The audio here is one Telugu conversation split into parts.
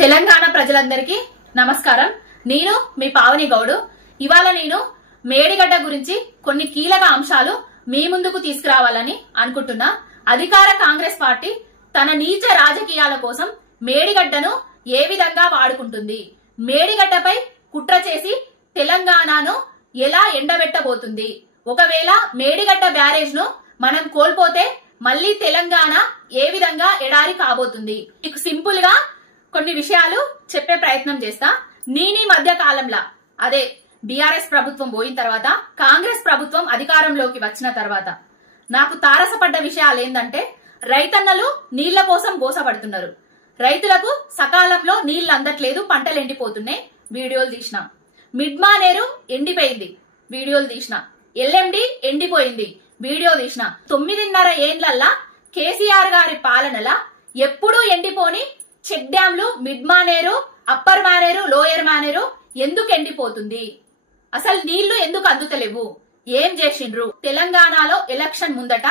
తెలంగాణ ప్రజలందరికీ నమస్కారం. నేను మీ పావని గౌడ్. ఇవాళ నేను మేడిగడ్డ గురించి కొన్ని కీలక అంశాలు మీ ముందుకు తీసుకురావాలని అనుకుంటున్నా. అధికార కాంగ్రెస్ పార్టీ తన నీచ రాజకీయాల కోసం మేడిగడ్డను ఏ విధంగా వాడుకుంటుంది, మేడిగడ్డపై కుట్ర చేసి తెలంగాణను ఎలా ఎండబెట్టబోతుంది, ఒకవేళ మేడిగడ్డ బ్యారేజ్ ను మనం కోల్పోతే మళ్ళీ తెలంగాణ ఏ విధంగా ఎడారి కాబోతుంది. మీకు సింపుల్ గా కొన్ని విషయాలు చెప్పే ప్రయత్నం చేస్తా. నేనీ మధ్య కాలంలో అదే బీఆర్ఎస్ ప్రభుత్వం పోయిన తర్వాత కాంగ్రెస్ ప్రభుత్వం అధికారంలోకి వచ్చిన తర్వాత నాకు తారసపడ్డ విషయాలు ఏంటంటే, రైతన్నలు నీళ్ల కోసం గోసపడుతున్నారు, రైతులకు సకాలంలో నీళ్లు అందట్లేదు, పంటలు ఎండిపోతున్నాయి, వీడియోలు తీసిన. మిడ్మానేరు ఎండిపోయింది, వీడియోలు తీసిన. ఎల్ఎండి ఎండిపోయింది, వీడియో తీసిన. 9.5 ఏండ్లల్లా కేసీఆర్ గారి పాలనలా ఎప్పుడూ ఎండిపోని చెక్ డ్యాంలు mid Maneru, upper Maneru, lower Maneru ఎందుకు ఎండిపోతుంది? అసలు నీళ్లు ఎందుకు అందుతలేవు? ఏం చేసిండ్రు? తెలంగాణలో ఎలక్షన్ ముందట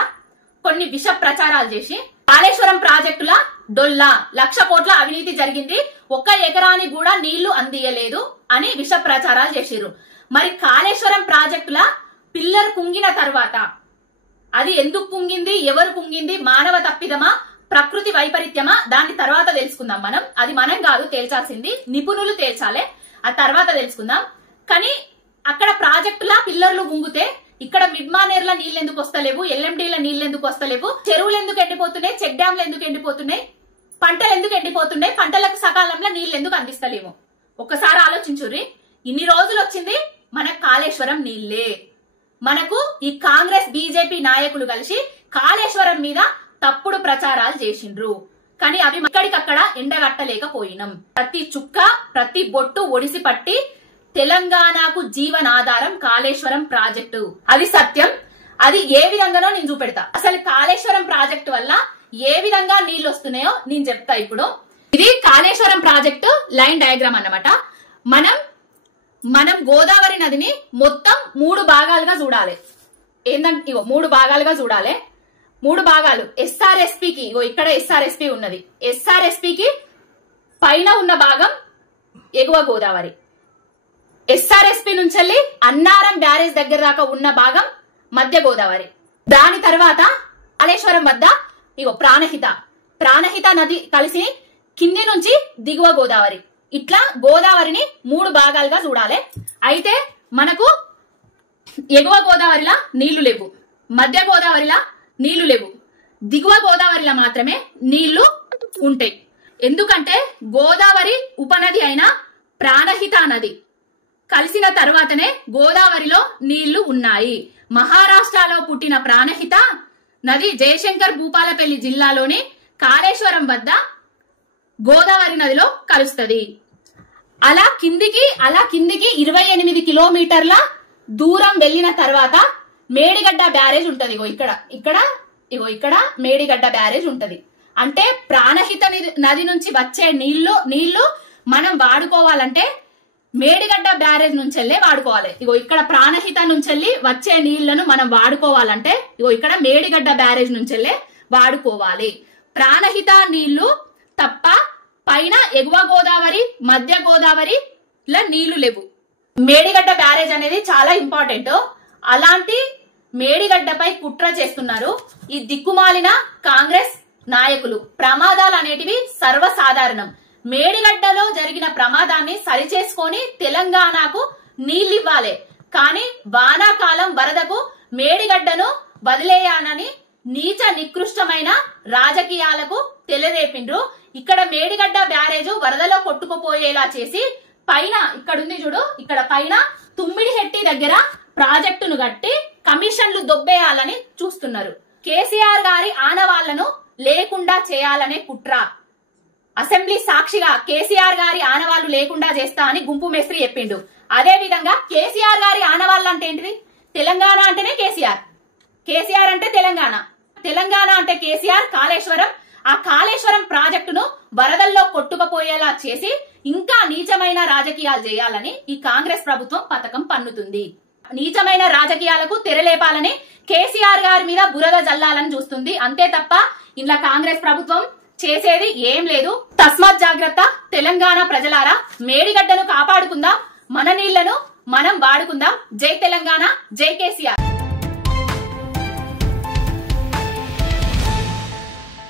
కొన్ని విష ప్రచారాలు చేసి కాళేశ్వరం ప్రాజెక్టుల డొల్లా 1,00,000 కోట్ల అవినీతి జరిగింది, 1 ఎకరానికి కూడా నీళ్లు అందియలేదు అని విష ప్రచారాలు చేసిర్రు. మరి కాళేశ్వరం ప్రాజెక్టుల పిల్లర్ కుంగిన తర్వాత అది ఎందుకు కుంగింది, ఎవరు కుంగింది, మానవ తప్పిదమా, ప్రకృతి వైపరీత్యమా, దాని తర్వాత తెలుసుకుందాం మనం. అది మనం కాదు తేల్చాల్సింది, నిపుణులు తేల్చాలే, ఆ తర్వాత తెలుసుకుందాం. కానీ అక్కడ ప్రాజెక్టుల పిల్లర్లు కుంగితే ఇక్కడ మిడ్మానేర్ల నీళ్ళు ఎందుకు వస్తలేవు, ఎల్ఎండీల నీళ్ళు ఎందుకు వస్తలేవు, చెరువులు ఎందుకు ఎండిపోతున్నాయి, చెక్ డ్యాంలు ఎందుకు ఎండిపోతున్నాయి, పంటలు ఎందుకు ఎండిపోతున్నాయి, పంటలకు సకాలంలో నీళ్ళు ఎందుకు అందిస్తలేము? ఒక్కసారి ఆలోచించుర్రి. ఇన్ని రోజులు వచ్చింది మనకు కాళేశ్వరం నీళ్లే. మనకు ఈ కాంగ్రెస్ బీజేపీ నాయకులు కలిసి కాళేశ్వరం మీద తప్పుడు ప్రచారాలు చేసిండ్రు, కానీ అవి ఇక్కడికక్కడ ఎండగట్టలేకపోయినాం. ప్రతి చుక్క ప్రతి బొట్టు ఒడిసి పట్టి తెలంగాణకు జీవనాధారం కాళేశ్వరం ప్రాజెక్టు. అది సత్యం. అది ఏ విధంగానో నేను చూపెడతా. అసలు కాళేశ్వరం ప్రాజెక్టు వల్ల ఏ విధంగా నీళ్లు వస్తున్నాయో నేను చెప్తా ఇప్పుడు. ఇది కాళేశ్వరం ప్రాజెక్టు లైన్ డయాగ్రామ్ అన్నమాట. మనం గోదావరి నదిని మొత్తం 3 భాగాలుగా చూడాలి. ఏంటంటే ఇగో 3 భాగాలుగా చూడాలి. 3 భాగాలు. ఎస్ఆర్ఎస్పీకి ఇగో ఇక్కడ ఎస్ఆర్ఎస్పీ ఉన్నది. ఎస్ఆర్ఎస్పీకి పైన ఉన్న భాగం ఎగువ గోదావరి. ఎస్ఆర్ఎస్పీ నుంచి అన్నారం బ్యారేజ్ దగ్గర దాకా ఉన్న భాగం మధ్య గోదావరి. దాని తర్వాత కాళేశ్వరం వద్ద ఇగో ప్రాణహిత నది కలిసి కింది నుంచి దిగువ గోదావరి. ఇట్లా గోదావరిని 3 భాగాలుగా చూడాలి. అయితే మనకు ఎగువ గోదావరిలా నీళ్లు లేవు, మధ్య గోదావరిలా నీళ్లు లేవు, దిగువ గోదావరిలో మాత్రమే నీళ్లు ఉంటాయి. ఎందుకంటే గోదావరి ఉపనది అయిన ప్రాణహిత నది కలిసిన తర్వాతనే గోదావరిలో నీళ్లు ఉన్నాయి. మహారాష్ట్రలో పుట్టిన ప్రాణహిత నది జయశంకర్ భూపాలపల్లి జిల్లాలోని కాళేశ్వరం వద్ద గోదావరి నదిలో కలుస్తుంది. అలా కిందికి 28 కిలోమీటర్ల దూరం వెళ్లిన తర్వాత మేడిగడ్డ బ్యారేజ్ ఉంటది. ఇక్కడ మేడిగడ్డ బ్యారేజ్ ఉంటది. అంటే ప్రాణహిత నది నుంచి వచ్చే నీళ్లు మనం వాడుకోవాలంటే మేడిగడ్డ బ్యారేజ్ నుంచి వాడుకోవాలి. ఇక్కడ ప్రాణహిత నుంచి వచ్చే నీళ్లను మనం వాడుకోవాలంటే ఇక్కడ మేడిగడ్డ బ్యారేజ్ నుంచి వాడుకోవాలి. ప్రాణహిత నీళ్లు తప్ప పైన ఎగువ గోదావరి, మధ్య గోదావరిలో నీళ్లు లేవు. మేడిగడ్డ బ్యారేజ్ అనేది చాలా ఇంపార్టెంట్. అలాంటి మేడిగడ్డపై కుట్ర చేస్తున్నారు ఈ దిక్కుమాలిన కాంగ్రెస్ నాయకులు. ప్రమాదాలు అనేటివి సర్వసాధారణం. మేడిగడ్డలో జరిగిన ప్రమాదాన్ని సరిచేసుకొని తెలంగాణకు నీళ్లివ్వాలి, కానీ వానాకాలం వరదకు మేడిగడ్డను వదిలేయాలని నీచ నికృష్టమైన రాజకీయాలకు తెలరేపిండ్రు. ఇక్కడ మేడిగడ్డ బ్యారేజ్ వరదలో కొట్టుకుపోయేలా చేసి పైన ఇక్కడుంది చూడు, ఇక్కడ పైన తుమ్మిడిహెట్టి దగ్గర ప్రాజెక్టును కట్టి కమిషన్లు దొబ్బేయాలని చూస్తున్నారు. కేసీఆర్ గారి ఆనవాళ్లను లేకుండా చేయాలనే కుట్ర. అసెంబ్లీ సాక్షిగా కేసీఆర్ గారి ఆనవాళ్లు లేకుండా చేస్తా అని గుంపు మేస్త్రి చెప్పిండు. అదే విధంగా కేసీఆర్ గారి ఆనవాళ్లు అంటే ఏంటిది? తెలంగాణ అంటేనే కేసీఆర్ అంటే తెలంగాణ అంటే కేసీఆర్. కాళేశ్వరం, ఆ కాళేశ్వరం ప్రాజెక్టును వరదల్లో కొట్టుకుపోయేలా చేసి ఇంకా నీచమైన రాజకీయాలు చేయాలని ఈ కాంగ్రెస్ ప్రభుత్వం పథకం పన్నుతుంది. నీచమైన రాజకీయాలకు తెరలేపాలని కేసీఆర్ గారి మీద బురద జల్లాలని చూస్తుంది. అంతే తప్ప ఇలా కాంగ్రెస్ ప్రభుత్వం చేసేది ఏం లేదు. తస్మాత్ జాగ్రత్త. తెలంగాణ ప్రజలారా, మేడిగడ్డను కాపాడుకుందాం, మన నీళ్లను మనం వాడుకుందాం. జై తెలంగాణ, జై కేసీఆర్.